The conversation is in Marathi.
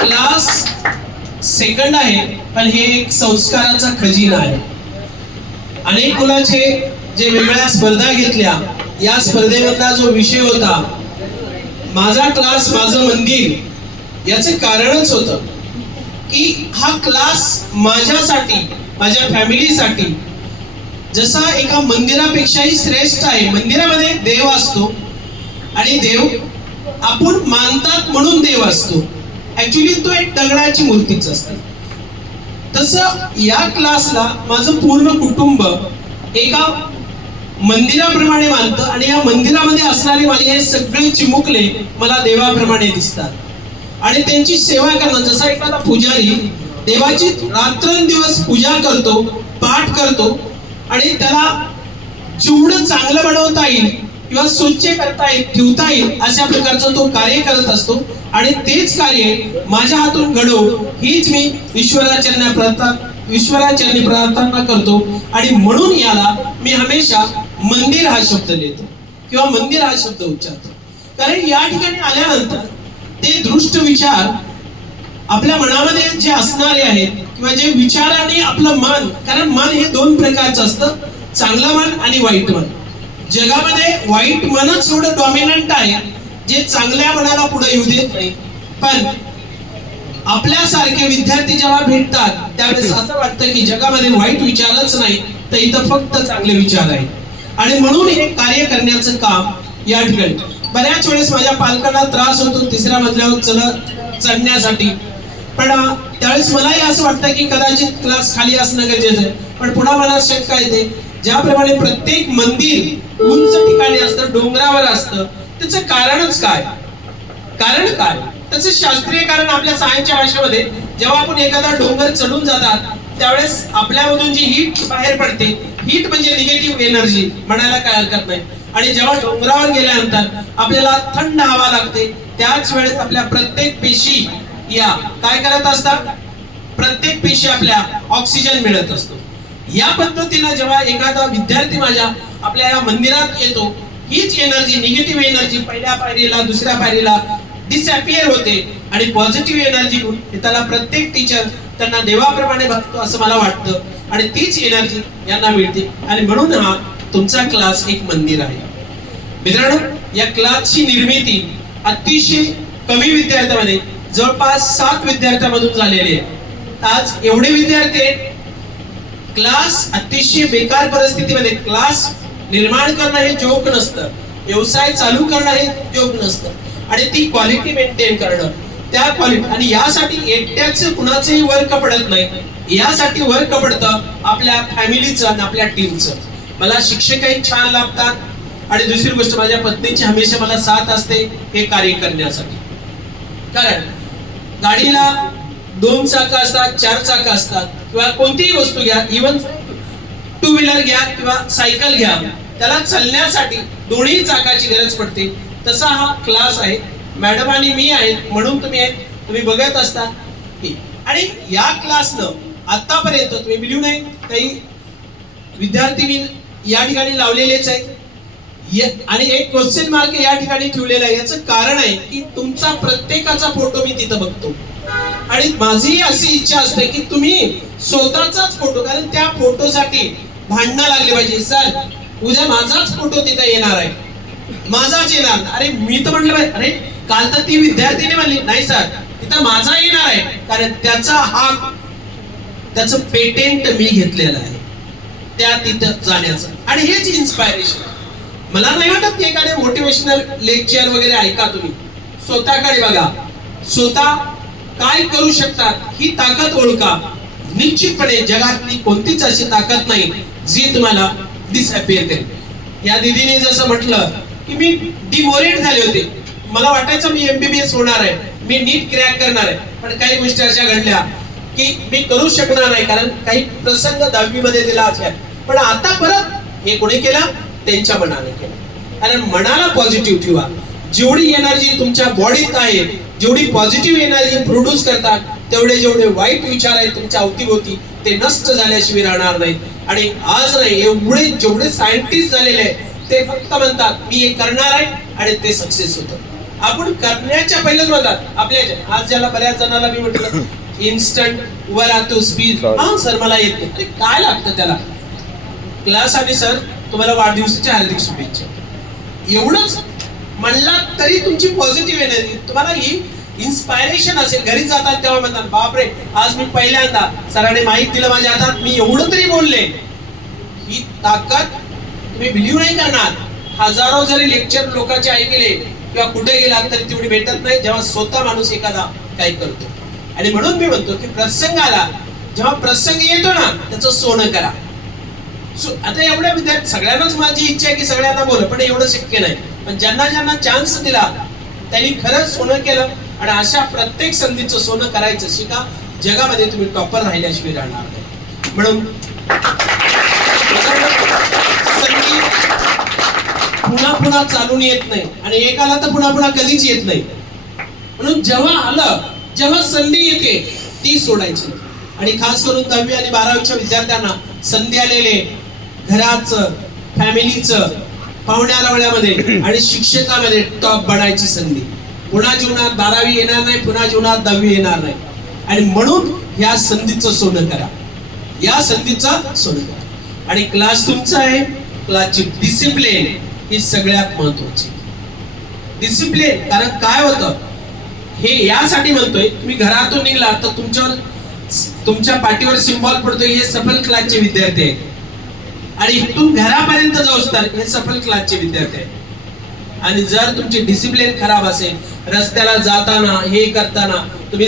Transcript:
क्लास सेकंड आहे, पण हे एक संस्काराचा खजिना आहे. अनेक मुलाचे जे वेगळ्या स्पर्धा घेतल्या, या स्पर्धेमधला जो विषय होता माझा क्लास माझं मंदिर, याचं कारणच होतं की हा क्लास माझ्यासाठी, माझ्या फॅमिलीसाठी जसा एका मंदिरापेक्षाही श्रेष्ठ आहे. मंदिरामध्ये देव असतो आणि देव आपण मानतात म्हणून देव असतो, ऍक्च्युली तो एक दगडाची मूर्तीच असते. तसं या क्लासला माझं पूर्ण कुटुंब एका मंदिराप्रमाणे मानतं आणि या मंदिरामध्ये असणारे माझे हे सगळे चिमुकले मला देवाप्रमाणे दिसतात आणि त्यांची सेवा करणं. जसा एखादा पुजारी देवाची रात्रंदिवस पूजा करतो, पाठ करतो आणि त्याला जेवढं चांगलं बनवता येईल किंवा स्वच्छ करता येईल, ठेवता येईल अशा प्रकारचं तो कार्य करत असतो. आणि तेच कार्य माझ्या हातून घडो हीच मी ईश्वराचरणी प्रार्थना करतो. आणि म्हणून याला मी हमेशा मंदिर हा शब्द लिहितो किंवा मंदिर हा शब्द उच्चारतो. कारण या ठिकाणी आल्यानंतर ते दृष्ट विचार आपल्या मनामध्ये जे असणारे आहेत किंवा जे विचाराने आपलं मन, कारण मन हे दोन प्रकारचं असतं, चांगलं मन आणि वाईट मन. जगामध्ये वाईट मनच एवढं डॉमिनंट आहे जे चांगल्या मनाला पुढे येऊ देत नाही. पण आपल्यासारखे विद्यार्थी जेव्हा भेटतात त्यावेळेस असं वाटतं की जगामध्ये वाईट विचारच नाही, तर इथं फक्त चांगले विचार आहेत. आणि म्हणून हे कार्य करण्याचं काम या ठिकाणी बऱ्याच वेळेस माझ्या पालकांना त्रास होतो तिसऱ्या मजल्यावर चढण्यासाठी. पण त्यावेळेस मलाही असं वाटतं की कदाचित क्लास खाली असणं गरजेचं आहे. पण पुन्हा मनात शंका येते, ज्याप्रमाणे प्रत्येक मंदिर उंच ठिकाणी असतं, डोंगरावर असतं, त्याचं कारणच काय? कारण काय? त्याचं शास्त्रीय कारण आपल्या सायन्सच्या भाषेमध्ये जेव्हा आपण एखादा डोंगर चढून जातात त्यावेळेस आपल्यामधून जी हीट बाहेर पडते, हीट म्हणजे निगेटिव्ह एनर्जी म्हणायला काय हरकत नाही. आणि जेव्हा डोंगरावर गेल्यानंतर आपल्याला थंड हवा लागते, त्याच वेळेस आपल्या प्रत्येक पेशी या काय करत असतात, प्रत्येक पेशी आपल्या ऑक्सिजन मिळत असतो. या पद्धतीने जेव्हा एखादा विद्यार्थी माझ्या आपल्या या मंदिरात येतो, हीच एनर्जी, निगेटिव्ह एनर्जी पहिल्या पायरीला दुसऱ्या पायरीला डिसअपियर होते आणि पॉझिटिव्ह एनर्जी त्याला प्रत्येक टीचर त्यांना देवाप्रमाणे बघतो असं मला वाटतं. आणि तीच एनर्जी यांना मिळते आणि म्हणून हा तुमचा क्लास एक मंदिर आहे. मित्रांनो, या क्लासची निर्मिती अतिशय कमी विद्यार्थ्यांमध्ये, जवळपास 7 विद्यार्थ्यांमधून झालेली आहे. आज एवढे विद्यार्थी क्लास अतिशय बेकार परिस्थितीमध्ये, क्लास निर्माण करणं हे जोक नसतं, व्यवसाय चालू करणं हे जोक नसतं आणि ती क्वालिटी मेंटेन करणं, त्या क्वालिटी. आणि यासाठी एकट्याचं कुणाचंही वर्क पडत नाही, यासाठी वर्क पडतं आपल्या फॅमिलीचं आणि आपल्या टीमचं. मला शिक्षकही छान लाभतात आणि दुसरी गोष्ट माझ्या पत्नीची हमेशा मला साथ असते हे कार्य करण्यासाठी. कारण गाडीला 2 चाकं असतात, 4 चाकं असतात किंवा कोणतीही वस्तू घ्या, इव्हन 2 व्हीलर घ्या किंवा सायकल घ्या, त्याला चालण्यासाठी दोन्ही चाकाची गरज पडते. तसा हा क्लास आहे. मॅडम आणि मी आहे म्हणून तुम्ही बघत असता. आणि या क्लासनं आतापर्यंत तुम्ही बिलीव्ह नाही, काही विद्यार्थी मी या ठिकाणी लावलेलेच आहेत आणि एक क्वेश्चन मार्क या ठिकाणी ठेवलेला आहे. याचं कारण आहे की तुमचा प्रत्येकाचा फोटो मी तिथं बघतो आणि माझी अशी इच्छा असते की तुम्ही स्वतःचाच फोटो, कारण त्या फोटोसाठी भांडणं लागले पाहिजे. सर उद्या माझाच फोटो तिथं येणार आहे, माझाच येणार. अरे मी तर म्हटलं, अरे काल तर ती विद्यार्थीने म्हणली नाही सर तिथं माझा येणार आहे, कारण त्याचा हक, त्याचं पेटेंट मी घेतलेलं आहे त्या तिथं जाण्याचं. आणि हेच इन्स्पायरेशन. मला नाही वाटत की एखादे मोटिवेशनल लेक्चर वगैरे ऐका, तुम्ही स्वतःकडे बघा, स्वतः काय करू शकतात ही ताकद ओळखा. निश्चितपणे जगातली कोणतीच अशी ताकद नाही जी तुम्हाला डिसअपियर करेल. या दीदीने जसं म्हटलं की मी डिमोरेट झाले होते, मला वाटायचं मी MBBS होणार आहे, मी नीट क्रॅक करणार आहे, पण काही गोष्टी अशा घडल्या की मी करू शकणार नाही, कारण काही प्रसंग 10वी मध्ये दिला असेल. पण आता परत हे कोणी केलं, त्यांच्या मनाने केलं. कारण मनाला पॉझिटिव्ह ठेवा. जेवढी एनर्जी तुमच्या बॉडीत आहे, जेवढी पॉझिटिव्ह एनर्जी प्रोड्यूस करतात, जेवढे वाईट विचार आहेत तुमच्या अवतीभोवती ते नष्ट झाल्याशिवाय राहणार नाहीत. आणि आज नाही, जेवढे सायंटिस्ट झालेले आहेत ते फक्त म्हणतात मी हे करणार आहे आणि ते सक्सेस होतं. आपण करण्याच्या पहिलेच म्हणतात आपल्या आज ज्याला बऱ्याच जणांना मी म्हटलं इन्स्टंट वर राहतो स्पीड, हा सर मला येत नाही, अरे काय लागतं त्याला, क्लास आणि सर तुम्हाला वाढदिवसाच्या हार्दिक शुभेच्छा, एवढंच म्हणला तरी तुमची पॉझिटिव्ह एनर्जी तुम्हाला ही इन्स्पायरेशन असेल. घरी जातात तेव्हा म्हणतात बापरे आज मी पहिल्यांदा सरांनी माहिती दिलं माझ्या हातात, मी एवढं तरी बोलले. ही ताकद तुम्ही बिलीव्ह नाही करणार. हजारो जरी लेक्चर लोकांचे ऐकले किंवा कुठे गेलात तरी तेवढी भेटत नाही जेव्हा स्वतः माणूस एखादा काही करतो. आणि म्हणून मी म्हणतो की प्रसंगाला जेव्हा प्रसंग येतो ना त्याचं सोनं करा. आता एवढ्या विद्यार्थी सगळ्यांनाच माझी इच्छा आहे की सगळ्यांना बोल, पण एवढं शक्य नाही. पण ज्यांना ज्यांना चान्स दिला त्यांनी खरंच सोनं केलं. आणि अशा प्रत्येक संधीचं सोनं करायचं शिका. जगामध्ये तुम्ही टॉपर राहिल्याशिवाय राहणार नाही. म्हणून संधी पुन्हा पुन्हा चालून येत नाही आणि एकाला तर पुन्हा पुन्हा कधीच येत नाही. म्हणून जेव्हा आलं, जेव्हा संधी येते ती सोडायची. आणि खास करून 10वी आणि 12वीच्या विद्यार्थ्यांना संधी आलेले घराचं, फॅमिलीचं, पाहुण्यारावळ्यामध्ये आणि शिक्षकामध्ये टॉप बनायची संधी. पुन्हा जीवनात 12वी येणार नाही, पुन्हा जीवनात 10वी येणार नाही. आणि म्हणून या संधीचं सोनं करा, या संधीचं सोनं करा. आणि क्लास तुमचा आहे, क्लासची डिसिप्लिन ही सगळ्यात महत्वाची. डिसिप्लिन, कारण काय होतं हे यासाठी म्हणतोय, तुम्ही घरातून निघला तर तुमच्या पाठीवर सिम्बॉल पडतोय हे सफल क्लासचे विद्यार्थी आहेत. आणि इथून घरापर्यंत जाऊस्तर हे सफल क्लासचे विद्यार्थी आहेत. आणि जर तुमची डिसिप्लिन खराब असेल, रस्त्याला जाताना हे करताना तुम्ही